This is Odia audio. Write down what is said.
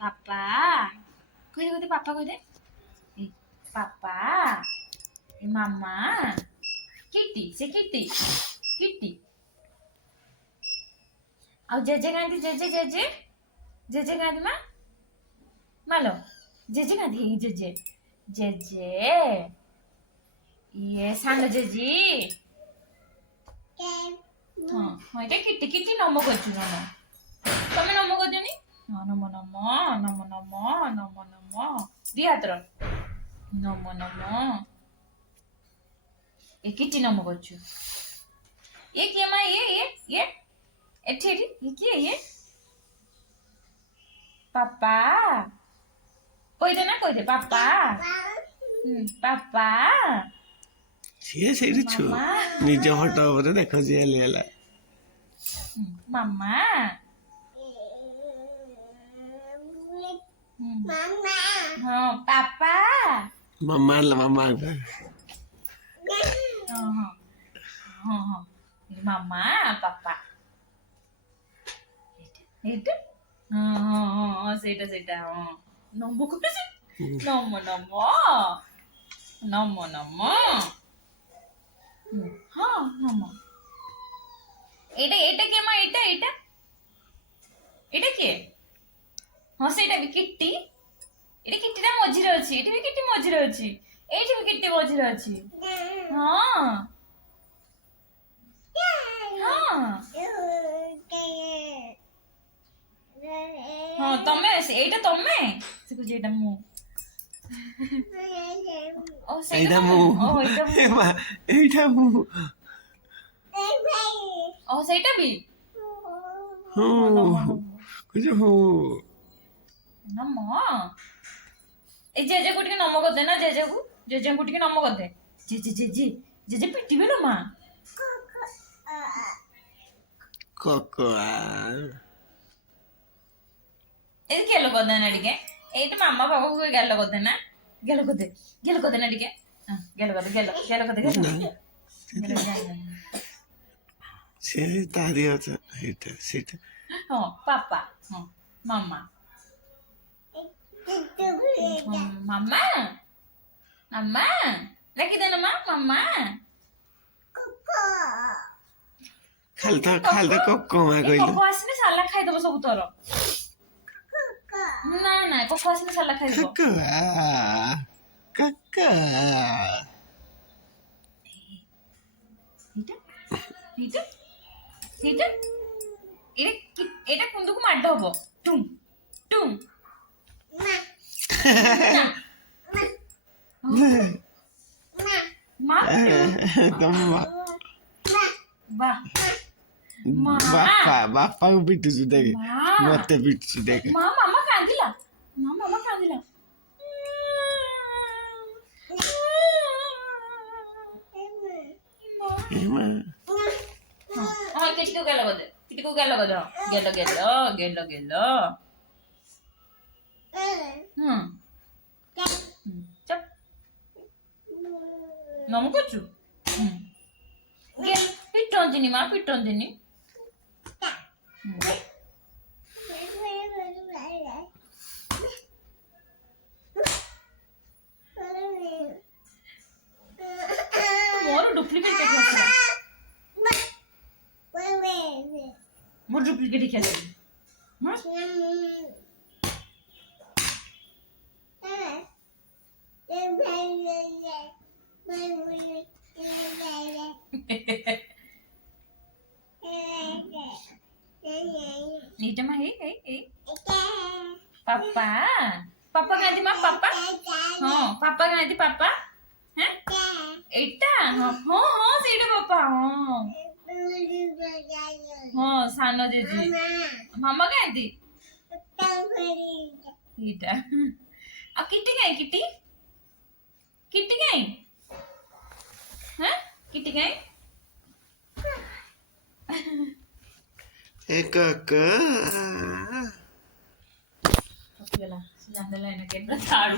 ପାପା କହିଦେ ପାପା କହିଦେ ପାପା ମାମା କିଟି ସେ କିଟି କିଟି ଆଉ ଜେଜେ କାନ୍ଦି ଜେଜେ ଜେଜେ ଜେଜେ କାନ୍ଦି ମାଲୋ ଜେଜେ କାନ୍ଦି ହେଇ ଜେଜେ ଜେଜେ ଇଏ ସାନ ଜେଜି ହଁ ହଁ ଏଇଟା କିଟି କିଟି ନମ କରୁଛୁ ନମ ତମେ ନମ କରୁଛନି ହଁ ନମ ନମ ନମ ନମ ନମ ନମ ଦି ହାତର ନମ ନମ ଏ କିଟି ନମ କରୁଛୁ ये किए माँ ये एठी एठी ये किए ये पापा कोई दे ना कोई दे पापा पापा ସିଏ ସେଇଠି ଛୁଆ ନିଜ ଫଟୋ ଉପରେ ଦେଖୁଛି ହେଲି ହେଲା मामा हाँ पापा ମାମା ମାମା हाँ हाँ हाँ हाँ मामा पापा ଏଇଟା ହଁ ହଁ ହଁ ହଁ ସେଇଟା ସେଇଟା ହଁ ନମ କରୁଛି ନମ ନମ ନମ ନମ ହଁ ନମ ଏଇଟା ଏଇଟା କିଏ ମା ଏଇଟା ଏଇଟା ଏଇଟା କିଏ ହଁ ସେଇଟା ବି କିଟି ଏଇଟା କିଟିଟା ମଝିରେ ଅଛି ଏଇଠି ବି କିଟି ମଝିରେ ଅଛି ଏଇଠି ବି କିଟି ମଝିରେ ଅଛି ହଁ ହଁ ହଁ ତମେ ଏଇଟା ତମେ ସେ କହୁଛି ଏଇଟା ମୁଁ ଓ ଏଇଟା ସେଇଟା ମୁଁ ଓ ଏଇଟା ମୁଁ ଏଇଟା ମୁଁ ଓ ସେଇଟା ବି ହଁ କହୁଛି ହଁ ନମ ଏ ଜେଜେକୁ ଟିକେ ନମ କରିଦେ ନା ଜେଜେଙ୍କୁ ଟିକେ ନମ କରିଦେ ଜେଜେ ପିଟିବେ ଲୋ ମା କକଆ ଏ ଗେଲ କରିଦେ ନା ଟିକେ ଏଇଟା ମାମା ପାଖକୁ ଗେଲ କରିଦେ ନା ଗେଲ କରିଦେ ନା ଟିକେ ଗେଲ କରିଦେ ସେ ତାରି ଅଛି ସେଇଟା ସେଇଟା ହଁ ପାପା ହଁ ମାମା ମାମା ମାମା ଡାକିଦେ ନା ମାମା ଖାଲି ତ କକ ମା କହିଲୁ କକ ଆସିଲେ ସାଲା ଖାଇଦବ ସବୁ ତୋର ନା ନା କକ ଆସିଲେ ସାଲା ଖାଇଦବ କକଆ କକା ଏଇଟା ଏଇଟା ଏଇଟା କୁନ୍ଦୁକୁ ମାଡ ହବ ଟୁମ୍ ଟୁମ୍ ମା ତମ ବାପାକୁ ପିଟୁଛୁ ଦେଖେ ମତେ ପିଟୁଛୁ ଦେଖେ ମାମା କାନ୍ଦିଲା ମାମା କାନ୍ଦିଲା ହଁ କିଟିକୁ ଗେଲ କରିଦେ ଗେଲ ଚପ ନମ କରୁଛୁ ପିଟନ୍ତିନି ମା ପିଟନ୍ତିନି ମୋର ଡୁପ୍ଲିକେଟ କେକ୍ ଆସିଲା ମୋର ଡୁପ୍ଲିକେଟ କେକ୍ ଆସିଲା এইটা মা এই পাপা পাপা কাঁদি মা পাপা ହଁ ପାପା କାଁଦି ପାପା ହେଁ ଏଇଟା ହଁ ହଁ ହଁ ସେଇଟା ପାପା ହଁ ହଁ ସାନ ଜେଜେ ମାମା କାଁଦି ଏଇଟା ଆଉ କିଟି କାଇଁ କିଟି କାଇଁ ହେଁ କିଟି କାଇଁ କକା ଗଲା ଜାଣିଦେଲା ଏଇନା କେମିତି ଛାଡୁ